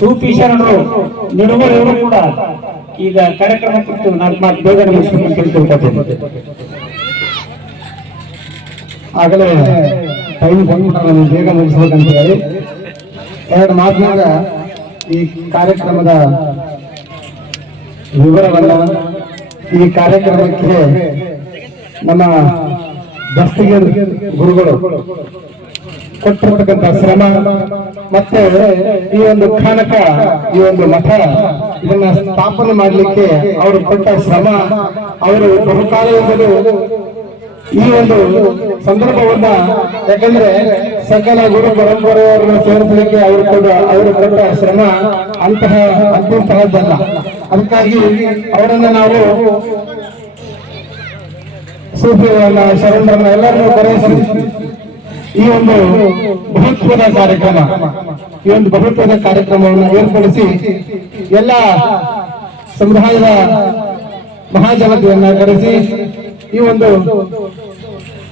ಸೂಪಿ ಶರಣರು ನಿಡುವರು ಕೂಡ ಈಗ ಕಾರ್ಯಕ್ರಮ ಕುರಿತು ನಾಲ್ಕು ಮಾತು ಬೇಗ ಮುಗಿಸ್ಕೊಂಡು ಆಗಲೇ ಟೈಮ್ ನಾನು ಬೇಗ ಮುಗಿಸ್ಬೇಕಂತ ಹೇಳಿ. ಎರಡು ಮಾತಿನಾಗ ಈ ಕಾರ್ಯಕ್ರಮದ ವಿವರವನ್ನ ಈ ಕಾರ್ಯಕ್ರಮಕ್ಕೆ ನಮ್ಮ ದಸ್ತಿಗೆ ಗುರುಗಳು ಕೊಟ್ಟಿರ್ತಕ್ಕಂಥ ಶ್ರಮ ಮತ್ತೆ ಈ ಒಂದು ಖಾನಕ, ಈ ಒಂದು ಮಠ, ಇದನ್ನ ಸ್ಥಾಪನೆ ಮಾಡಲಿಕ್ಕೆ ಅವರು ಕೊಟ್ಟ ಶ್ರಮ, ಅವರು ಬಹುಕಾಲದಿಂದಲೂ ಈ ಒಂದು ಸಂದರ್ಭವನ್ನ ಯಾಕಂದ್ರೆ ಸಕಲ ಗುರು ಪರಂಪರೆಯವರನ್ನ ಸೇರಿಸಲಿಕ್ಕೆ ಅವರು ಕೊಡ ಅವರು ಕೊಟ್ಟ ಶ್ರಮ ಅಂತಹ ಅತ್ಯಂತಹದ್ದಲ್ಲ ಅದಕ್ಕಾಗಿ ಅವರನ್ನ ನಾವು ಸೂಫಿಗಳನ್ನ ಶರಣರನ್ನ ಎಲ್ಲರನ್ನೂ ಕರೆಸಿ ಈ ಒಂದು ಮಹತ್ವದ ಕಾರ್ಯಕ್ರಮ, ಈ ಒಂದು ಬಹುತ್ವದ ಕಾರ್ಯಕ್ರಮವನ್ನು ಏರ್ಪಡಿಸಿ ಎಲ್ಲ ಸಮುದಾಯದ ಮಹಾಜನತೆಯನ್ನ ಕರೆಸಿ ಈ ಒಂದು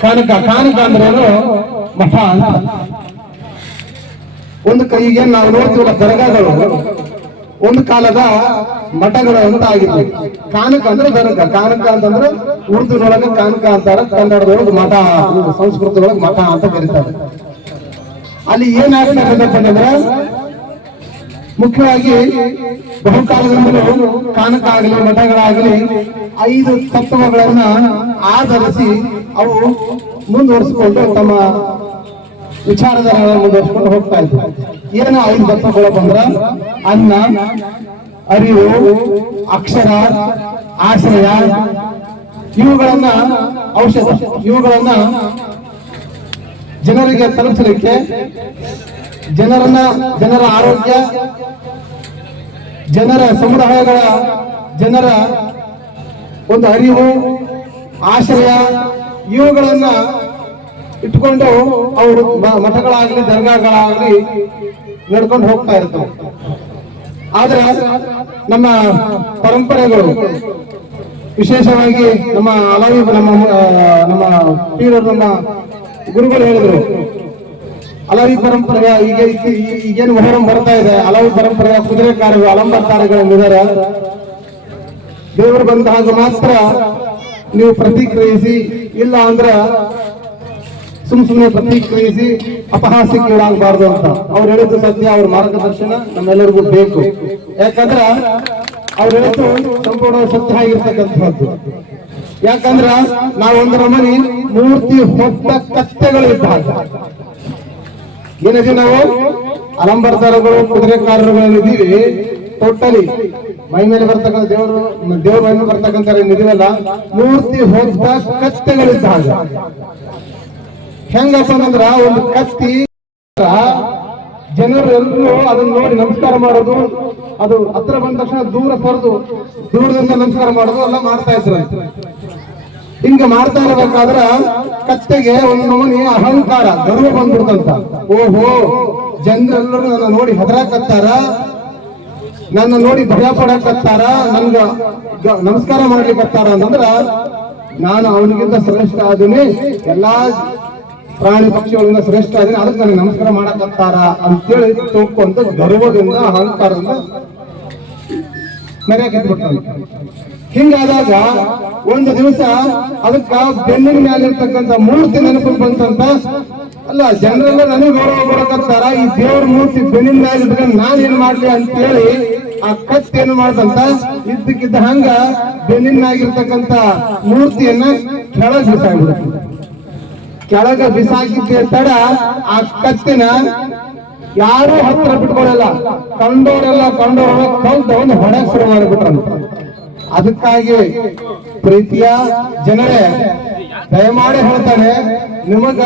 ಕಾನಕ ಕಾನಕ ಅಂದ್ರೇನು ಮಠ ಅಂತ. ಒಂದು ಕೈಗೆ ನಾವು ನೋಡ್ತೀವಲ್ಲ ದರ್ಗಾಗಳು. ಒಂದು ಕಾಲದ ಮಠಗಳು ಅಂತ ಆಗಿದ್ವಿ. ಕಾನಕ ಅಂದ್ರೆ ಕನಕ. ಕಾನಕ ಅಂತಂದ್ರೆ ಉರ್ದುನೊಳಗೆ ಕಾನಕ ಅಂತಾರ, ಕನ್ನಡದೊಳಗೆ ಮಠ ಸಂಸ್ಕೃತದೊಳಗೆ ಮಠ ಅಂತ ಕರೀತಾರೆ. ಅಲ್ಲಿ ಅಂತಂದ್ರೆ, ಮುಖ್ಯವಾಗಿ ಬಹುಕಾಲದಿಂದಲೂ ಕಾನಕ ಆಗಲಿ, ಮಠಗಳಾಗಲಿ, ಐದು ತತ್ವಗಳನ್ನ ಆಧರಿಸಿ ಅವು ಮುಂದುವರಿಸಿಕೊಂಡು ತಮ್ಮ ವಿಚಾರಧಾರೆಗಳನ್ನು ಮುಂದುವರ್ಸ್ಕೊಂಡು ಹೋಗ್ತಾ ಇದ್ರು ಏನ ಐದು ತತ್ವಗಳು ಬಂದ್ರ ಅನ್ನ, ಅರಿವು, ಅಕ್ಷರ, ಆಶ್ರಯ, ಇವುಗಳನ್ನ ಔಷಧ, ಇವುಗಳನ್ನ ಜನರಿಗೆ ತಲುಪಿಸಲಿಕ್ಕೆ ಜನರನ್ನ, ಜನರ ಆರೋಗ್ಯ, ಜನರ ಸಮುದಾಯಗಳ ಜನರ ಒಂದು ಅರಿವು, ಆಶ್ರಯ, ಇವುಗಳನ್ನ ಇಟ್ಕೊಂಡು ಅವರು ಮಠಗಳಾಗ್ಲಿ, ದರ್ಗಾಗಳಾಗ್ಲಿ ನಡ್ಕೊಂಡು ಹೋಗ್ತಾ ಇರ್ತವೆ ಆದ್ರೆ ನಮ್ಮ ಪರಂಪರೆಗಳು, ವಿಶೇಷವಾಗಿ ನಮ್ಮ ಅಲವಿ, ನಮ್ಮ ನಮ್ಮ ಪೀರರು, ನಮ್ಮ ಗುರುಗಳು ಹೇಳಿದ್ರು, ಅಲವಿ ಪರಂಪರೆಯ ಈಗ ಈಗ- ಈಗ- ಈಗೇನು ಮೊಹರಂ ಬರ್ತಾ ಇದೆ, ಅಲವಿ ಪರಂಪರೆಯ ಕುದುರೆ ಕಾರ್ಯಗಳು ಅಲಂಬರ್ತಾರಗಳಿದ್ದಾರೆ ದೇವರು ಬಂದಾಗ ಮಾತ್ರ ನೀವು ಪ್ರತಿಕ್ರಿಯಿಸಿ, ಇಲ್ಲ ಅಂದ್ರ ಸುಮ್ ಸುಮ್ಮನೆ ಪ್ರತಿಕ್ರಿಯಿಸಿ ಅಪಹಾಸ್ಯಕ್ಕೆ ಒಳಗಾಗಬಾರ್ದು ಅಂತ. ಅವ್ರು ಹೇಳಿದ್ದು ಸತ್ಯ, ಅವ್ರ ಮಾರ್ಗದರ್ಶನ ನಮ್ಮೆಲ್ಲರಿಗೂ ಬೇಕು. ಯಾಕಂದ್ರ ಅವ್ರು ಹೇಳಿದ್ದು ಸಂಪೂರ್ಣ ಸತ್ಯ ಆಗಿರ್ತಕ್ಕಂಥದ್ದು. ಯಾಕಂದ್ರ ನಾವು ಒಂದರ ಮನಿ ಮೂರ್ತಿ ಹೊತ್ತ ಕತ್ತೆಗಳು ಇದ್ದಾಗ ಏನಿದೆ ನಾವು? ಅಲಂಬರ್ದಾರಗಳು ಕುದುರೆಕಾರರುಗಳಿದ್ದೀವಿ ಟೋಟಲಿ ಮೈ ಮೇಲೆ ಬರ್ತಕ್ಕಂಥ ದೇವರು, ದೇವ್ರ ಮೈ ಮೇಲೆ ಬರ್ತಕ್ಕಂಥ ಮೂರ್ತಿ ಹೊತ್ತ ಕತ್ತೆಗಳಿದ್ದಾಗ ಹೆಂಗಪ್ಪ ಅಂದ್ರ ಒಂದು ಕತ್ತಿ ಜನರು ಎಲ್ಲರೂ ಅದನ್ನ ನೋಡಿ ನಮಸ್ಕಾರ ಮಾಡೋದು, ಅದು ಹತ್ರ ಬಂದ ತಕ್ಷಣ ದೂರ ಸರಿದು ದೂರದಿಂದ ನಮಸ್ಕಾರ ಮಾಡೋದು ಎಲ್ಲ ಮಾಡ್ತಾ ಇದ್ರು. ಹಿಂಗ ಮಾಡ್ತಾ ಇರ್ಬೇಕಾದ್ರ ಕತ್ತೆಗೆ ಒಂದು ನಮೂನಿ ಅಹಂಕಾರ, ಗರ್ವ ಬಂದ್ಬಿಡ್ತಂತ. ಓಹೋ, ಜನರೆಲ್ಲರೂ ನನ್ನ ನೋಡಿ ಹೆದರಾಕತ್ತಾರ, ನನ್ನ ನೋಡಿ ಭಯ ಪಡಕತ್ತಾರ ನನ್ಗ ನಮಸ್ಕಾರ ಮಾಡ್ಲಿಕ್ಕತ್ತಾರ ಅಂತಂದ್ರ ನಾನು ಅವನಿಗಿಂತ ಶ್ರೇಷ್ಠ ಆದಿನಿ. ಎಲ್ಲಾ ಪ್ರಾಣಿ ಪಕ್ಷಿಗಳಿಂದ ಶ್ರೇಷ್ಠ ಆಗಿದೆ ಅದಕ್ಕೆ ನನಗೆ ನಮಸ್ಕಾರ ಮಾಡಕತ್ತಾರ ಅಂತೇಳಿ ತೋಕೊಂಡು ಗರ್ವದಿಂದ, ಅಹಂಕಾರದಿಂದ ಮೆರೆಯಕತ್ಬಿಡ್ತಾನೆ ಹಿಂಗಾದಾಗ ಒಂದು ದಿವಸ ಅದಕ್ಕ ಬೆನ್ನಿನ ಮೇಲಿರ್ತಕ್ಕಂಥ ಮೂರ್ತಿ ನೆನಪು ಬಂತಂತ, ಅಲ್ಲ ಜನರೆಲ್ಲ ನನಗೆ ಗೌರವ ಕೊಡಕತ್ತಾರ, ಈ ದೇವ್ರ ಮೂರ್ತಿ ಬೆನ್ನಿನ ಮೇಲೆ ಇಟ್ಕೊಂಡು ನಾನೇನ್ ಮಾಡ್ಲಿ ಅಂತೇಳಿ ಆ ಕತ್ ಮಾಡ್ದಂತ ಇದ್ದಕ್ಕಿದ್ದ ಹಂಗ ಬೆನ್ನಿನ ಮ್ಯಾಗಿರ್ತಕ್ಕಂಥ ಮೂರ್ತಿಯನ್ನ ಕೆಳಗ್ ಬಿಸಾಕ್ಬಿಡುತ್ತೆ ಕೆಳಗ ಬಿಸಾಕಿದ್ದ ತಡ ಆ ಕತ್ತಿನ ಯಾರು ಹತ್ರ ಬಿಟ್ಕೊಳ್ಳಲ್ಲ ಕಂಡೋರೆಲ್ಲ ಕಂಡೋರೆಲ್ಲ ಕಲ್ತ ಒಂದು ಹೊಣೆ ಶುರು ಮಾಡಿಬಿಟ್ರಂತ. ಅದಕ್ಕಾಗಿ ಪ್ರೀತಿಯ ಜನರೇ, ದಯಮಾಡಿ ಹೇಳ್ತಾನೆ, ನಿಮಗ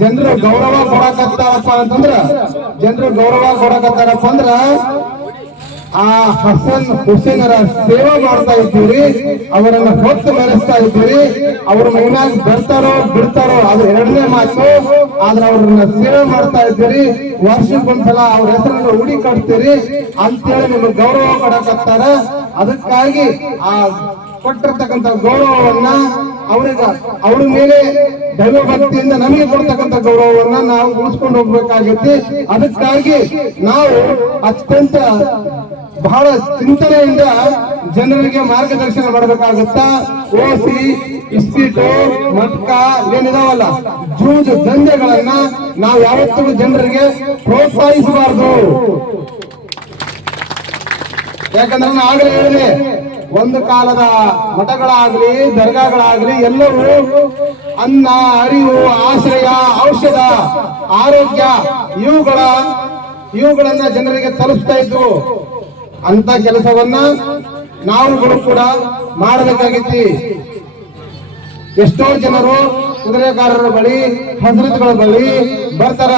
ಜನರು ಗೌರವ ಕೊಡಕತ್ತಾರಪ್ಪ ಅಂತಂದ್ರ, ಜನರು ಗೌರವ ಕೊಡಕತ್ತಾರಪ್ಪ ಅಂದ್ರ ಆ ಹಸನ್ ಹುಸೇನರ ಸೇವೆ ಮಾಡ್ತಾ ಇದ್ದೀರಿ, ಅವರನ್ನ ಹೊತ್ತು ಮೆರೆಸ್ತಾ ಇದ್ದೀರಿ, ಅವ್ರ ಮೈನಾಗ ಬರ್ತಾರೋ ಬಿಡ್ತಾರೋ ಅದು ಎರಡನೇ ಮಾತು, ಆದ್ರೆ ಅವ್ರನ್ನ ಸೇವೆ ಮಾಡ್ತಾ ಇದ್ದೀರಿ ವರ್ಷಕ್ಕೊಂದ್ಸಲ ಅವ್ರ ಹೆಸರನ್ನ ಉಡಿ ಕಟ್ತೀರಿ ಅಂತೇಳಿ ನಿಮ್ಗೆ ಗೌರವ ಕೊಡಕತ್ತಾರ. ಅದಕ್ಕಾಗಿ ಆ ಕೊಟ್ಟಿರ್ತಕ್ಕಂಥ ಗೌರವವನ್ನ ಅವ್ರಿಗ ಅವ್ರ ಮೇಲೆ ದೈವ ಭಕ್ತಿಯಿಂದ ನಮಗೆ ಕೊಡ್ತಕ್ಕಂಥ ಗೌರವವನ್ನ ನಾವು ಉಳಿಸ್ಕೊಂಡು ಹೋಗ್ಬೇಕಾಗೈತಿ. ಅದಕ್ಕಾಗಿ ನಾವು ಅತ್ಯಂತ ಬಹಳ ಚಿಂತನೆಯಿಂದ ಜನರಿಗೆ ಮಾರ್ಗದರ್ಶನ ಮಾಡಬೇಕಾಗುತ್ತಾ. ಓಸಿ, ಇಸ್ಪೀಟು, ಮಟ್ಕ ಏನಿದಾವಲ್ಲ, ಜೂಜು ದಂಧೆಗಳನ್ನ ನಾವು ಯಾವತ್ತೂ ಜನರಿಗೆ ಪ್ರೋತ್ಸಾಹಿಸಬಾರದು. ಯಾಕಂದ್ರೆ ನಾನು ಆಗಲೇ ಹೇಳಿದೆ, ಒಂದು ಕಾಲದ ಮಠಗಳಾಗ್ಲಿ, ದರ್ಗಾಗಳಾಗ್ಲಿ ಎಲ್ಲವೂ ಅನ್ನ, ಅರಿವು, ಆಶ್ರಯ, ಔಷಧ, ಆರೋಗ್ಯ, ಇವುಗಳ, ಇವುಗಳನ್ನ ಜನರಿಗೆ ತಲುಪಿಸ್ತಾ ಇದ್ವು. ಅಂತ ಕೆಲಸವನ್ನ ನಾವುಗಳು ಕೂಡ ಮಾಡಬೇಕಾಗಿತ್ತು. ಎಷ್ಟೋ ಜನರು ಕುದುರೆಗಾರರ ಬಳಿ, ಹಜರತ್ಗಳ ಬಳಿ ಬರ್ತಾರ.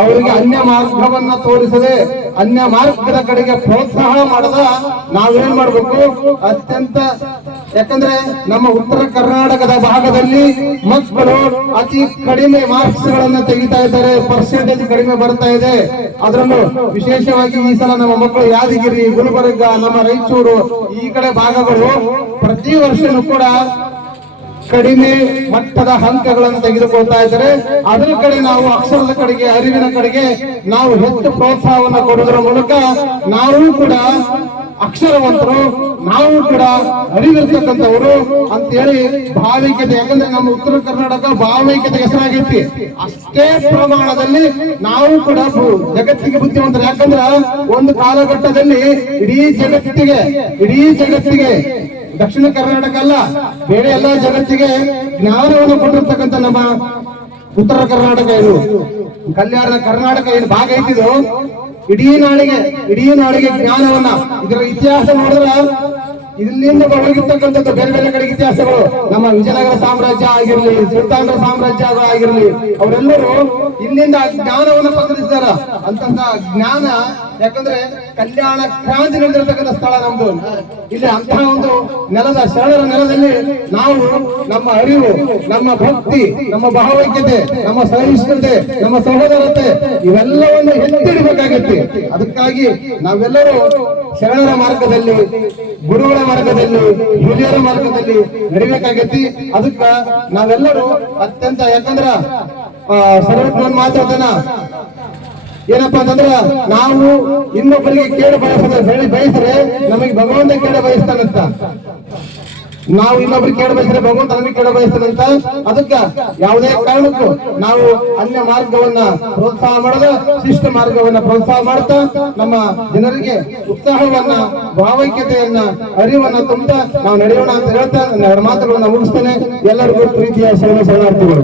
ಅವರಿಗೆ ಅನ್ಯ ಮಾರ್ಗವನ್ನ ತೋರಿಸದೆ, ಅನ್ಯ ಮಾರ್ಗದ ಕಡೆಗೆ ಪ್ರೋತ್ಸಾಹ ಮಾಡದ ನಾವೇನ್ ಮಾಡ್ಬೇಕು? ಅತ್ಯಂತ, ಯಾಕಂದ್ರೆ ನಮ್ಮ ಉತ್ತರ ಕರ್ನಾಟಕದ ಭಾಗದಲ್ಲಿ ಮಕ್ಕಳು ಅತಿ ಕಡಿಮೆ ಮಾರ್ಕ್ಸ್ ಗಳನ್ನ ತೆಗಿತಾ ಇದ್ದಾರೆ. ಪರ್ಸೆಂಟೇಜ್ ಕಡಿಮೆ ಬರ್ತಾ ಇದೆ. ಅದರಲ್ಲೂ ವಿಶೇಷವಾಗಿ ಈ ಸಲ ನಮ್ಮ ಮಕ್ಕಳು ಯಾದಗಿರಿ, ಗುಲ್ಬರ್ಗ, ನಮ್ಮ ರಾಯಚೂರು, ಈ ಕಡೆ ಭಾಗಗಳು ಪ್ರತಿ ವರ್ಷನೂ ಕೂಡ ಕಡಿಮೆ ಮಟ್ಟದ ಅಂಕಗಳನ್ನು ತೆಗೆದುಕೊಳ್ತಾ ಇದ್ದಾರೆ. ಅದರ ಕಡೆ ನಾವು ಅಕ್ಷರದ ಕಡೆಗೆ, ಅರಿವಿನ ಕಡೆಗೆ ನಾವು ಹೆಚ್ಚು ಪ್ರೋತ್ಸಾಹವನ್ನು ಕೊಡುವುದರ ಮೂಲಕ ನಾವು ಕೂಡ ಅಕ್ಷರವಂತರು, ನಾವು ಕೂಡ ಅರಿವಿರ್ತಕ್ಕಂಥವರು ಅಂತೇಳಿ ಭಾವೈಕ್ಯತೆ ಯಾಕಂದ್ರೆ ನಮ್ಮ ಉತ್ತರ ಕರ್ನಾಟಕ ಭಾವೈಕ್ಯತೆ ಹೆಸರಾಗೈತಿ ಅಷ್ಟೇ ಪ್ರಮಾಣದಲ್ಲಿ ನಾವು ಕೂಡ ಜಗತ್ತಿಗೆ ಬುದ್ಧಿವಂತರು. ಯಾಕಂದ್ರ ಒಂದು ಕಾಲಘಟ್ಟದಲ್ಲಿ ಇಡೀ ಜಗತ್ತಿಗೆ ಇಡೀ ಜಗತ್ತಿಗೆ ದಕ್ಷಿಣ ಕರ್ನಾಟಕ ಅಲ್ಲ, ಬೇರೆ ಎಲ್ಲ ಜಗತ್ತಿಗೆ ಜ್ಞಾನವನ್ನು ಕೊಟ್ಟಿರ್ತಕ್ಕಂಥ ನಮ್ಮ ಉತ್ತರ ಕರ್ನಾಟಕ ಏನು ಕಲ್ಯಾಣ ಕರ್ನಾಟಕ ಏನು ಭಾಗ ಐತಿದು ಇಡೀ ನಾಡಿಗೆ ಇಡೀ ನಾಡಿಗೆ ಜ್ಞಾನವನ್ನ ಇದರ ಇತಿಹಾಸ ನೋಡಿದ್ರ ಇಲ್ಲಿಂದ ಹೋಗಿರ್ತಕ್ಕಂಥದ್ದು ಬೇರೆ ಬೇರೆ ಕಡೆ ಇತಿಹಾಸಗಳು. ನಮ್ಮ ವಿಜಯನಗರ ಸಾಮ್ರಾಜ್ಯ ಆಗಿರಲಿ ಸುಲ್ತಾನರ ಸಾಮ್ರಾಜ್ಯ ಆಗಿರಲಿ, ಅವರೆಲ್ಲರೂ ಇಲ್ಲಿಂದ ಜ್ಞಾನವನ್ನು ಪಸರಿಸಿದಾರ ಅಂತಂತ ಜ್ಞಾನ ಯಾಕಂದ್ರೆ ಕಲ್ಯಾಣ ಕ್ರಾಂತಿ ನಡೆದಿರತಕ್ಕಂಥ ಸ್ಥಳ ನಮ್ದು. ಇಲ್ಲಿ ಅಂತಹ ಒಂದು ನೆಲದ ಶರಣರ ನೆಲದಲ್ಲಿ ನಾವು ನಮ್ಮ ಅರಿವು ನಮ್ಮ ಭಕ್ತಿ ನಮ್ಮ ಭಾವೈಕ್ಯತೆ ನಮ್ಮ ಸಹಿಷ್ಣುತೆ ನಮ್ಮ ಸಹೋದರತೆ ಇವೆಲ್ಲವನ್ನು ಎತ್ತಿಡಬೇಕಾಗತ್ತೆ ಅದಕ್ಕಾಗಿ ನಾವೆಲ್ಲರೂ ಶರಣರ ಮಾರ್ಗದಲ್ಲಿ ಗುರುಗಳ ಮಾರ್ಗದಲ್ಲಿ ಹಿರಿಯರ ಮಾರ್ಗದಲ್ಲಿ ನಡಿಬೇಕಾಗೈತಿ ಅದಕ್ಕ ನಾವೆಲ್ಲರೂ ಅತ್ಯಂತ ಯಾಕಂದ್ರ ಆ, ಸರ್ವಜ್ಞ ಮಾತಾಡ್ತಾನ ಏನಪ್ಪಾ ಅಂತಂದ್ರ ನಾವು ಇನ್ನೊಬ್ಬರಿಗೆ ಕೇಳಿ ಬಯಸದ ಬೆಳಿ ಬಯಸಿದ್ರೆ ನಮಗೆ ಭಗವಂತ ಕೇಳಿ ಬಯಸ್ತಾನಂತ ನಾವು ಇನ್ನೊಬ್ರಿಗೆ ಕೇಳ ಬಯಸಿದ್ರೆ ಭಗವಂತ ನಮಗೆ ಕೇಳ ಬಯಸ್ತಾನಂತ ಅದಕ್ಕ ಯಾವುದೇ ಕಾರಣಕ್ಕೂ ನಾವು ಅನ್ಯ ಮಾರ್ಗವನ್ನ ಪ್ರೋತ್ಸಾಹ ಮಾಡದ, ಶಿಷ್ಟ ಮಾರ್ಗವನ್ನ ಪ್ರೋತ್ಸಾಹ ಮಾಡ್ತಾ, ನಮ್ಮ ಜನರಿಗೆ ಉತ್ಸಾಹವನ್ನ, ಭಾವೈಕ್ಯತೆಯನ್ನ, ಅರಿವನ್ನ ತುಂಬುತ್ತಾ ನಾವು ನಡೆಯೋಣ ಅಂತ ಹೇಳ್ತಾ ನನ್ನ ಮಾತುಗಳನ್ನ ಮುಗಿಸ್ತೇನೆ. ಎಲ್ಲರಿಗೂ ಪ್ರೀತಿಯ ಶರಣ ಶರಣಾರ್ಥಿಗಳು.